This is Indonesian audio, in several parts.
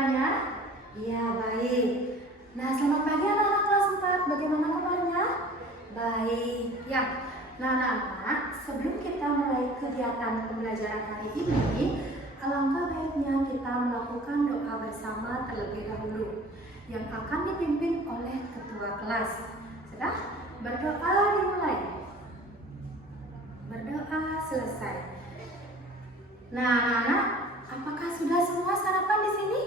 kabarnya? Iya, baik. Nah, selamat pagi anak-anak kelas 4. Bagaimana kabarnya? Baik. Ya. Nah, anak-anak, sebelum kita mulai kegiatan pembelajaran hari ini, alangkah baiknya kita melakukan doa bersama terlebih dahulu yang akan dipimpin oleh ketua kelas. Sudah? Berdoa dimulai. Berdoa selesai. Nah, anak-anak, apakah sudah semua sarapan di sini?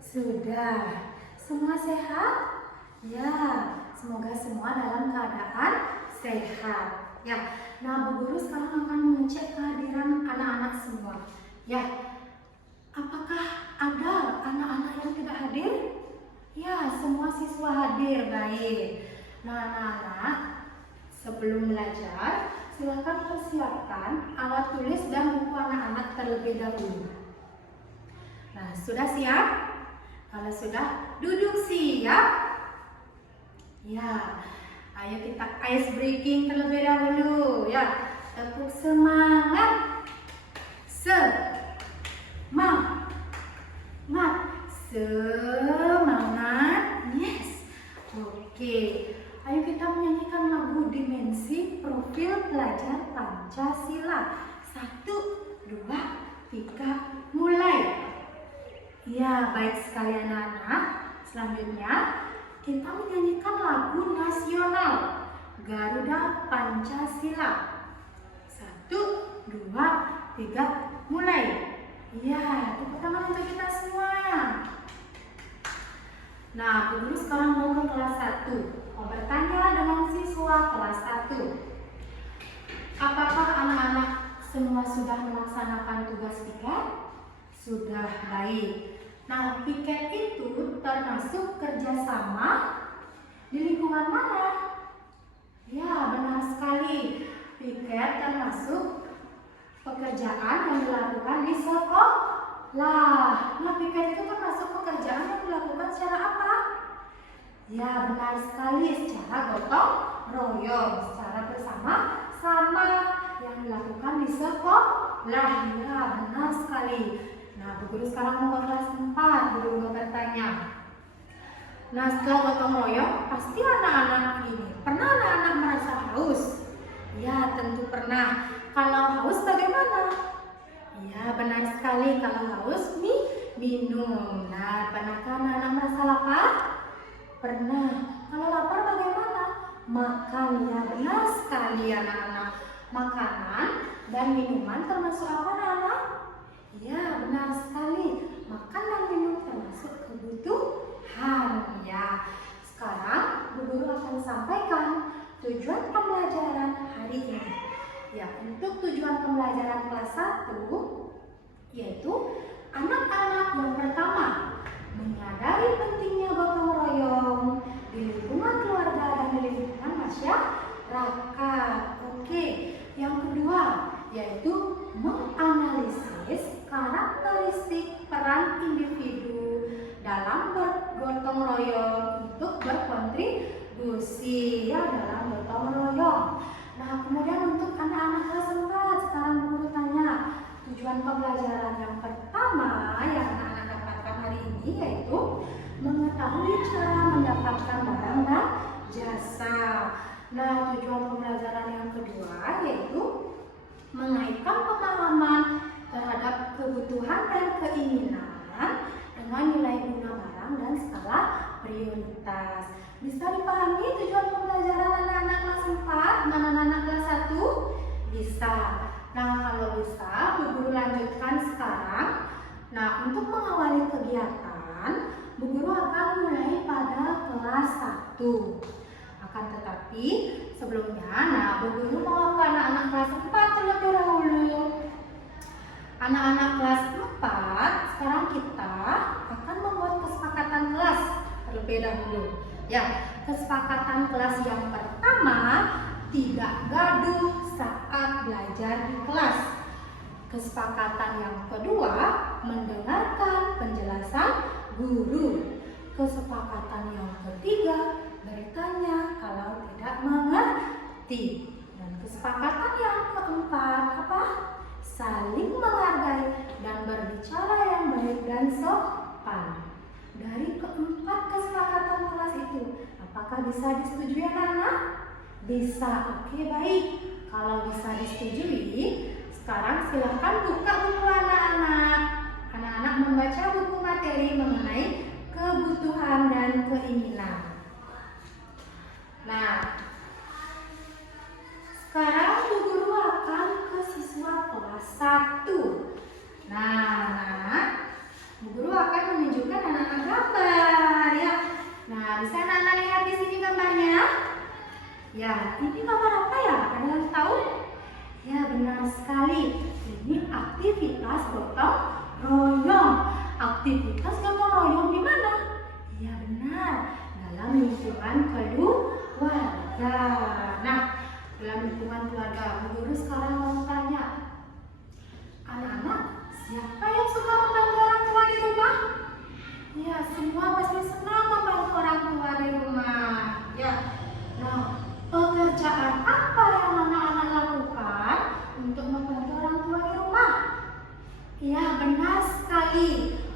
Sudah. Semua sehat? Ya, semoga semua dalam keadaan sehat. Ya, nah Bu Guru sekarang akan mengecek kehadiran anak-anak semua. Ya, apakah ada anak-anak yang tidak hadir? Ya, semua siswa hadir, baik. Nah, anak-anak, sebelum belajar, silakan persiapkan alat tulis dan buku anak-anak terlebih dahulu. Nah, sudah siap? Kalau sudah, duduk siap. Ya, ayo kita ice breaking terlebih dahulu. Ya, tepuk semangat. Semangat. Yes. Oke. Ayo kita menyanyikan lagu Dimensi Profil Pelajar Pancasila. 1, 2, 3, mulai. Ya, baik sekali anak-anak. Selanjutnya, kita menyanyikan lagu nasional Garuda Pancasila. 1, 2, 3, mulai. Ya, tepuk tangan untuk kita semuanya. Nah, Bu Guru sekarang mau ke kelas 1. Mau bertanya dengan siswa kelas 1. Apakah anak-anak semua sudah melaksanakan tugas piket? Sudah, baik. Nah, piket itu termasuk kerjasama di lingkungan mana? Ya, benar sekali. Piket termasuk pekerjaan yang dilakukan di sekolah. Nah, piket itu termasuk pekerjaan yang dilakukan secara apa? Ya, benar sekali, secara gotong royong, secara bersama-sama yang dilakukan di sekolah. Ya, benar sekali. Nah, Bu Guru sekarang mau ke kelas 4. Bu Guru mau bertanya. Nah, setelah gotong royong, pasti anak-anak ini pernah anak-anak merasa haus? Ya, tentu pernah. Kalau haus bagaimana? Ya, benar sekali. Kalau haus, minum. Nah, pernahkah anak-anak merasa lapar? Pernah. Kalau lapar bagaimana? Makan. Ya, benar sekali anak-anak. Makanan dan minuman termasuk apa anak-anak? Ya, benar sekali. Makan dan minum termasuk kebutuhan. Ya, sekarang Bu Guru akan sampaikan tujuan pembelajaran hari ini. Ya, untuk tujuan pembelajaran kelas 1 yaitu anak-anak yang pertama menyadari pentingnya gotong royong di lingkungan keluarga dan di lingkungan masyarakat. Oke, yang kedua yaitu menganalisis karakteristik peran individu dalam bergotong royong untuk berkontribusi ya dalam gotong royong. Nah, kemudian untuk anak-anak kelas 4, sekarang Guru tanya tujuan pembelajaran yang pertama yang anak-anak dapatkan hari ini yaitu mengetahui cara mendapatkan barang dan jasa. Nah, tujuan pembelajaran yang kedua yaitu mengaitkan pemahaman terhadap kebutuhan dan keinginan dengan nilai guna barang dan skala prioritas. Bisa dipahami tujuan pembelajaran anak-anak kelas 4 dan anak-anak kelas 1? Bisa. Nah, kalau bisa, Bu Guru lanjutkan sekarang. Nah, untuk mengawali kegiatan, Bu Guru akan mulai pada kelas 1. Akan tetapi, sebelumnya, nah Bu Guru mau ke anak-anak kelas 4 terlebih dahulu. Anak-anak kelas 4, sekarang kita akan membuat kesepakatan kelas terlebih dahulu. Ya, kesepakatan kelas yang pertama, tidak gaduh saat belajar di kelas. Kesepakatan yang kedua, mendengarkan penjelasan guru. Kesepakatan yang ketiga, bertanya kalau tidak mengerti. Dan kesepakatan yang keempat, apa? Saling menghargai dan berbicara yang baik dan sopan. Dari keempat kesepakatan kelas itu, apakah bisa disetujui anak-anak? Bisa. Oke, baik. Kalau bisa disetujui, sekarang silahkan buka buku anak-anak. Anak-anak membaca buku materi mengenai kebutuhan dan keinginan. Nah, sekarang Bu Guru akan ke siswa kelas 1. Nah, Bu Guru akan menunjukkan anak-anak gambar ya. Nah, bisa anak-anak lihat di sini gambarnya? Ya, ini gambar apa ya? Ada yang tahu? Ya, benar sekali. Ini aktivitas gotong royong. Aktivitas gotong royong di mana? Ya, benar. Dalam lingkungan keluarga. Nah, dalam lingkungan keluarga, Bu Guru sekarang mau tanya, anak-anak, siapa yang suka membantu orang tua di rumah? Ya, semua pasti senang membantu orang tua di rumah. Ya, nah, pekerjaan apa yang anak-anak lakukan untuk membantu orang tua di rumah? Ya, benar sekali.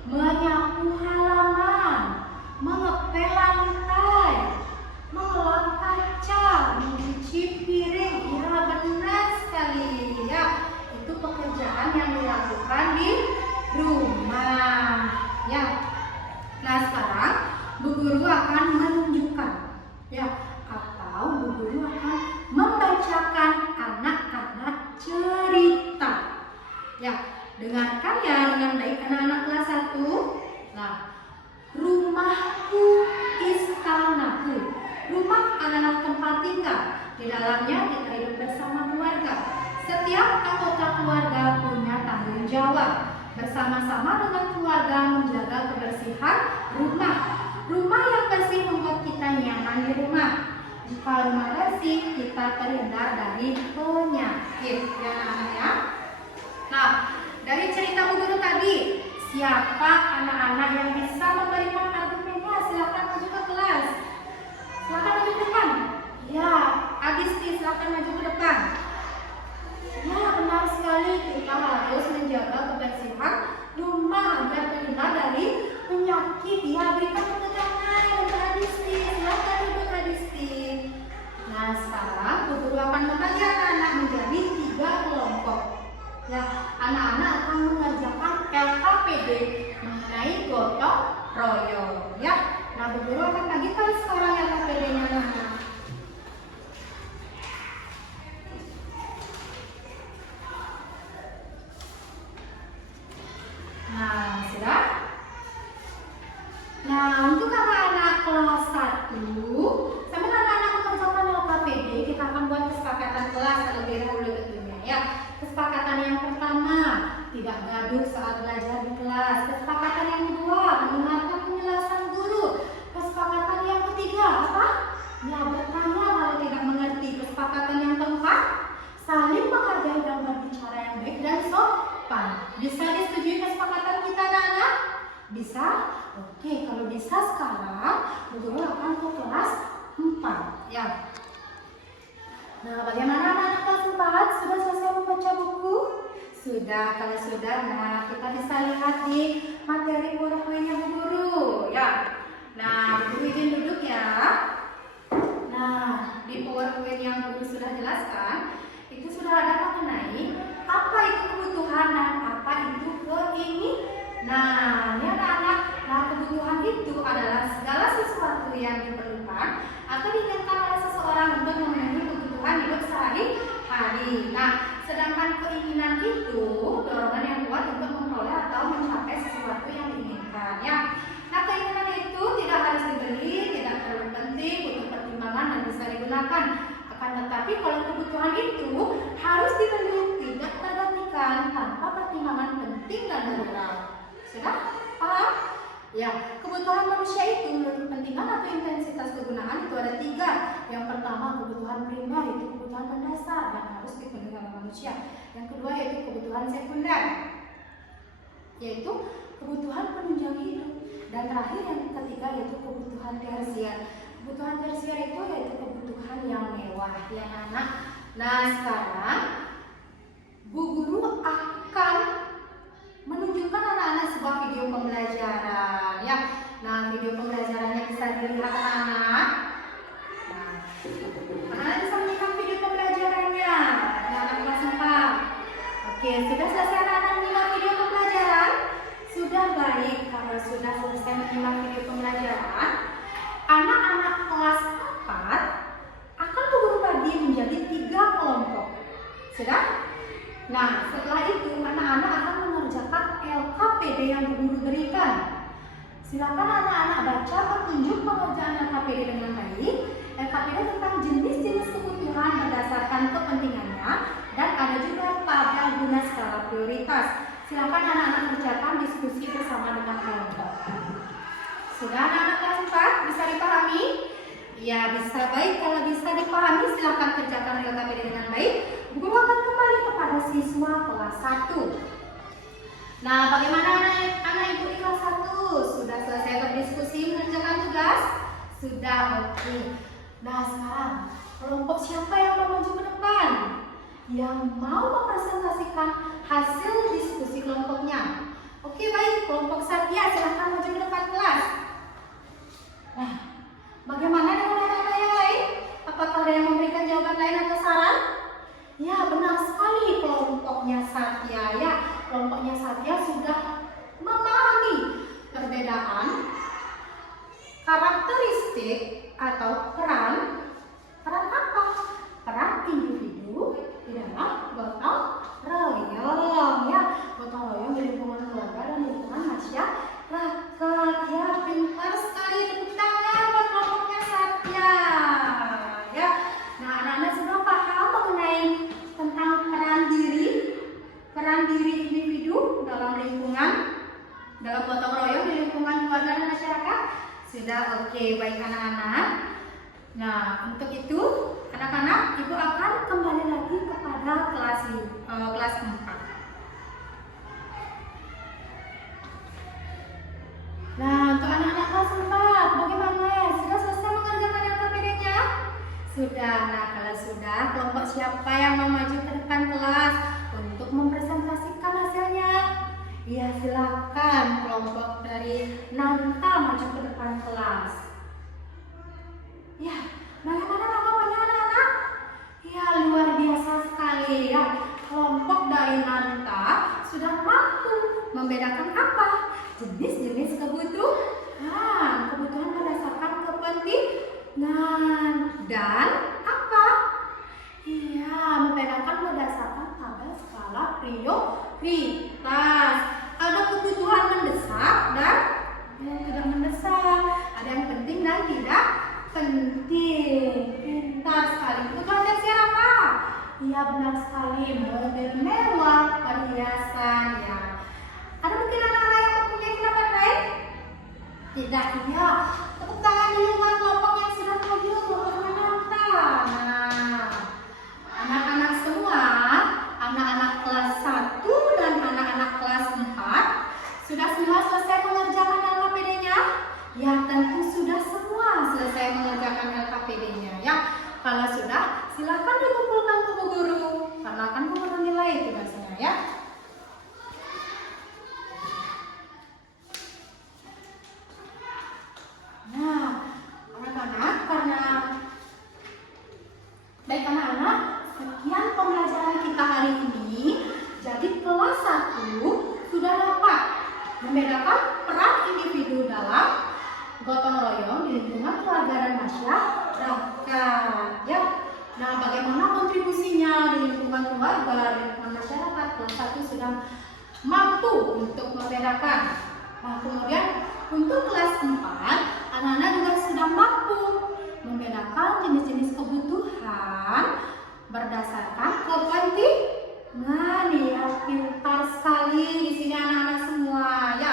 Menyapu halaman, mengepel lantai, mengelap kaca, mencuci piring. Ya, benar sekali. Ya, itu pekerjaan yang dilakukan di rumah. Ya. Nah, sekarang Bu Guru akan menunjukkan ya, atau Bu Guru akan membacakan anak-anak cerita. Ya, dengarkan ya dengan baik anak-anak kelas 1. Nah, rumahku istanaku. Rumah adalah tempat tinggal. Di dalamnya kita hidup bersama keluarga. Setiap anggota keluarga punya tanggung jawab. Bersama-sama dengan keluarga menjaga kebersihan rumah. Rumah yang bersih membuat kita nyaman di rumah. Jika rumah bersih, kita terhindar dari penyakit. Ya, anak-anak. Nah, dari cerita Bu Guru tadi, siapa anak-anak yang bisa memberikan argumennya? Silakan maju ke kelas. Silakan maju ke depan. Ya, Adisti, silakan maju ke depan. Ya, benar sekali, kita harus menjaga kebersihan rumah agar terhindar dari penyakit. Ya, berikan tepuk tangan untuk Adisti. Silakan duduk Adisti. Nah, sekarang Bu Guru akan membagi anak-anak menjadi 3 kelompok. Ya, anak-anak akan mengerjakan LKPD mengenai gotong royong. Ya, nah Bu Guru akan bagikan sekarang LKPD-nya anak-anak. Nah, sudah? Nah, untuk anak-anak kelas 1, sambil anak-anak mengerjakan LKPD, kita akan buat kesepakatan kelas terlebih dahulu tentunya ya. Kesepakatan yang pertama, tidak gaduh saat belajar di kelas. Kesepakatan yang kedua, mendengarkan penjelasan guru. Kesepakatan yang ketiga, apa? Ya, bertanya kalau tidak mengerti. Kesepakatan yang keempat, saling menghargai dan berbicara yang baik dan sopan. Bisa disetujui kesepakatan kita, anak-anak? Bisa? Oke, kalau bisa sekarang Bu Guru akan ke kelas 4 ya. Nah, bagaimana anak-anak kelas 4? Sudah selesai membaca buku? Sudah, kalau sudah, nah kita bisa lihat di materi PowerPoint-nya Bu Guru ya. Nah, Bu Guru izin duduk ya. Nah, di PowerPoint yang Bu Guru sudah jelaskan, itu sudah ada mengenai apa itu kebutuhan dan apa itu keinginan. Nah, ini anak-anak, nah kebutuhan itu adalah segala sesuatu yang diperlukan atau diinginkan oleh seseorang untuk memenuhi kebutuhan hidup sehari-hari. Nah, sedangkan keinginan itu dorongan yang kuat untuk memperoleh atau mencapai sesuatu yang diinginkan ya. Nah, keinginan itu tidak harus dibeli, tidak terlalu penting, butuh pertimbangan dan bisa digunakan. Akan tetapi kalau kebutuhan itu harus dibeli, tidak tergantikan tanpa pertimbangan penting dan darurat. Sudah? Paham? Ya, kebutuhan manusia itu menurut kepentingan atau intensitas kegunaan itu ada 3. Yang pertama kebutuhan primer, itu kebutuhan mendasar dan harus dipenuhi oleh manusia. Yang kedua yaitu kebutuhan sekunder, yaitu kebutuhan penunjang hidup. Dan terakhir yang ketiga yaitu kebutuhan tersier. Kebutuhan tersier itu yaitu kebutuhan yang mewah ya anak. Nah, sekarang Bu Guru akan menunjukkan anak-anak sebuah video pembelajaran. dilihat anak-anak. Nah, anak-anak bisa menyimak video pembelajarannya. Anak-anak kelas 4. Oke, sudah selesai anak-anak menyimak video pembelajaran? Sudah baik. Kalau sudah selesai menyimak video pembelajaran, anak-anak kelas 4 akan berbagi menjadi 3 kelompok. Sudah? Nah, setelah itu anak-anak akan mengerjakan LKPD yang guru berikan. Silakan anak-anak baca petunjuk pengerjaan LKPD dengan baik. LKPD tentang jenis-jenis kebutuhan berdasarkan kepentingannya dan ada juga pada guna skala prioritas. Silakan anak-anak kerjakan diskusi bersama dengan kelompok. Sudah anak-anak kelas 4 bisa dipahami? Ya, bisa. Baik, kalau bisa dipahami silakan kerjakan LKPD dengan baik. Guru akan kembali kepada siswa kelas 1. Nah, bagaimana anak ibu di kelas 1? Sudah selesai berdiskusi mengerjakan tugas? Sudah, oke. Nah, sekarang kelompok siapa yang mau maju ke depan? Yang mau mempresentasikan hasil diskusi kelompoknya. Oke, baik. Kelompok Satya, silahkan maju ke depan kelas. Nah, bagaimana dengan anak-anak yang lain? Apakah ada yang memberikan jawaban lain atau saran? Ya, benar sekali, kelompoknya Satya ya. Kelompoknya Satya sudah memahami perbedaan karakteristik atau peran apa? Peran individu di dalam gotong royong ya. Gotong royong di lingkungan keluarga dan lingkungan masyarakat. Ya, pintar sekali, tepuk tangan buat kelompoknya Satya ya. Nah, anak-anak sudah paham mengenai tentang peran diri individu dalam lingkungan, dalam gotong royong di lingkungan keluarga dan masyarakat. Sudah, oke. Baik anak-anak. Nah, untuk itu anak-anak, ibu akan kembali lagi kepada kelas 4. Nah, untuk anak-anak kelas 4 bagaimana? Sudah selesai mengerjakan LKPD-nya? Sudah. Nah, kalau sudah, kelompok siapa yang mau maju ke depan kelas untuk mempresentasikan hasilnya? Ya, silakan kelompok dari Nanta maju ke depan kelas. Ya, bagaimana tanggapannya anak-anak? Ya, luar biasa sekali ya. Kelompok dari Nanta sudah mampu membedakan apa? Jenis-jenis kebutuhan berdasarkan kepentingan dan apa? Iya, membedakan berdasarkan tabel skala prioritas. Ada kebutuhan mendesak dan yang tidak mendesak. Ada yang penting dan tidak penting. Pintar sekali. Kebutuhan tersier apa? Iya, benar sekali. Mobil mewah, perhiasan ya. Ada mungkin anak-anak yang mempunyai pendapat lain? Tidak, iya. Tepuk tangan dulu buat kelompok yang sudah maju, kelompoknya Nanta. Nah, anak-anak semua, anak-anak kelas 1 dan anak-anak kelas 4 sudah semua selesai mengerjakan LKPD-nya? Ya, tentu sudah semua selesai mengerjakan LKPD-nya ya. Kalau sudah, silakan dikumpulkan ke Bu Guru karena akan Bu Guru nilai tugasnya ya. Nah, anak-anak, anak-anak, sekian pembelajaran kita hari ini. Jadi kelas 1 sudah dapat membedakan peran individu dalam gotong royong di lingkungan keluarga dan masyarakat ya. Nah, bagaimana kontribusinya di lingkungan keluarga dan lingkungan masyarakat? Kelas 1 sudah mampu untuk membedakan. Nah, kemudian untuk kelas 4 anak-anak juga sudah mampu membedakan jenis-jenis kebutuhan berdasarkan kepentingan ya. Pintar sekali di sini anak-anak semua ya.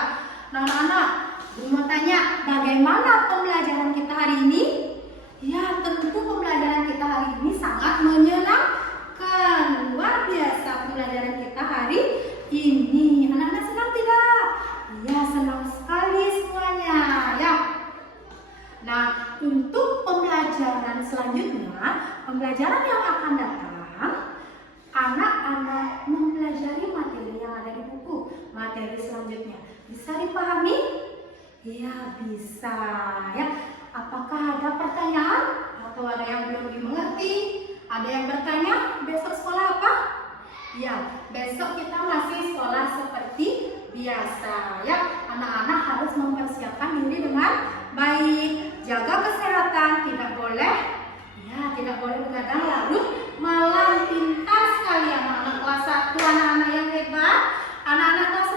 Nah, anak-anak, mau tanya bagaimana pembelajaran kita hari ini? Ya, tentu pembelajaran kita hari ini sangat menyenangkan. Luar biasa pembelajaran kita hari ini. Anak-anak senang tidak? Ya, senang sekali semuanya ya. Nah, untuk pembelajaran selanjutnya, pembelajaran yang akan datang, anak-anak mempelajari materi yang ada di buku. Materi selanjutnya bisa dipahami? Ya, bisa ya. Apakah ada pertanyaan? Atau ada yang belum dimengerti? Ada yang bertanya, besok sekolah apa? Ya, besok kita masih sekolah seperti biasa ya. Anak-anak harus mempersiapkan diri dengan baik. Jaga kesehatan, tidak boleh begadang larut malam. Pintar sekali anak-anak kelas 1, anak-anak yang hebat. Anak-anak kelas